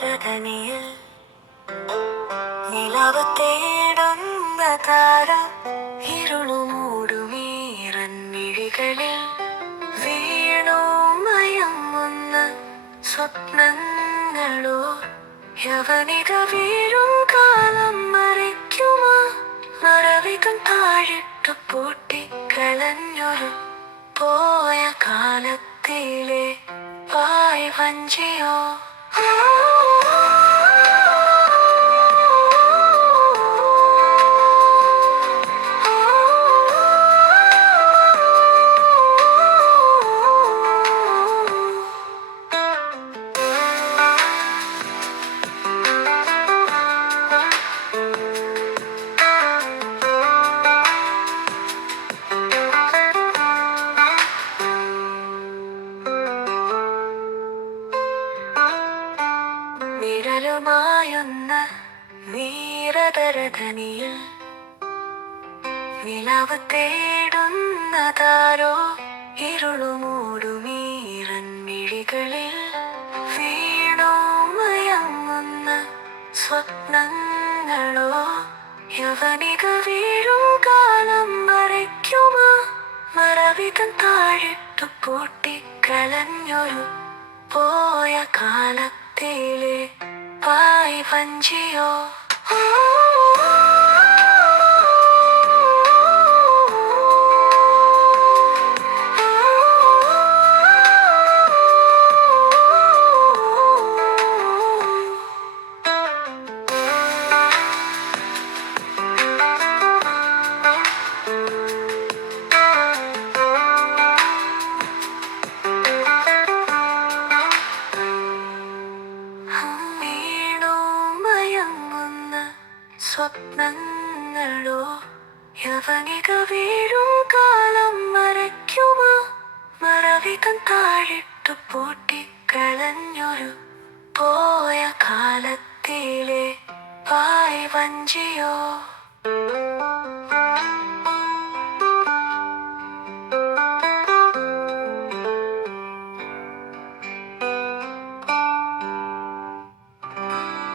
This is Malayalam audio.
ദരദരധനിയിൽ നിലവ് തേടുന്ന താരം ഇരുളുമൂടുമീറന്നിഴികളിൽ വീണു മയങ്ങുന്ന സ്വപ്നങ്ങളോ യവനിക വീഴും കാലം മറിക്കുമോ? മറവികം താഴിട്ടു പൂട്ടി കളഞ്ഞൊരു പോയ കാലത്തിലെ പായ് വഞ്ചിയോ? വിരലുമായൊന്ന നീരതരധനിയിൽ നിലവ് തേടുന്നതാരോ? ഇരുളുമൂടുമീറൻമിഴികളിൽ വീണു മയങ്ങുന്ന സ്വപ്നങ്ങളോ? യവനിക വീഴും കാലം മറയ്ക്കുമാ മറവിതം താഴിട്ടു പൂട്ടി കലഞ്ഞൊരു പോയ കാലത്തിലെ പായ് വഞ്ചിയോ വീണു സ്വപ്നങ്ങളോ യവനിക വീഴും കാലം മറയ്ക്കുമാ മറവികം താഴിട്ടു പൂട്ടിക്കളഞ്ഞൊരു പോയ കാലത്തിലെ പായ് വഞ്ചിയോ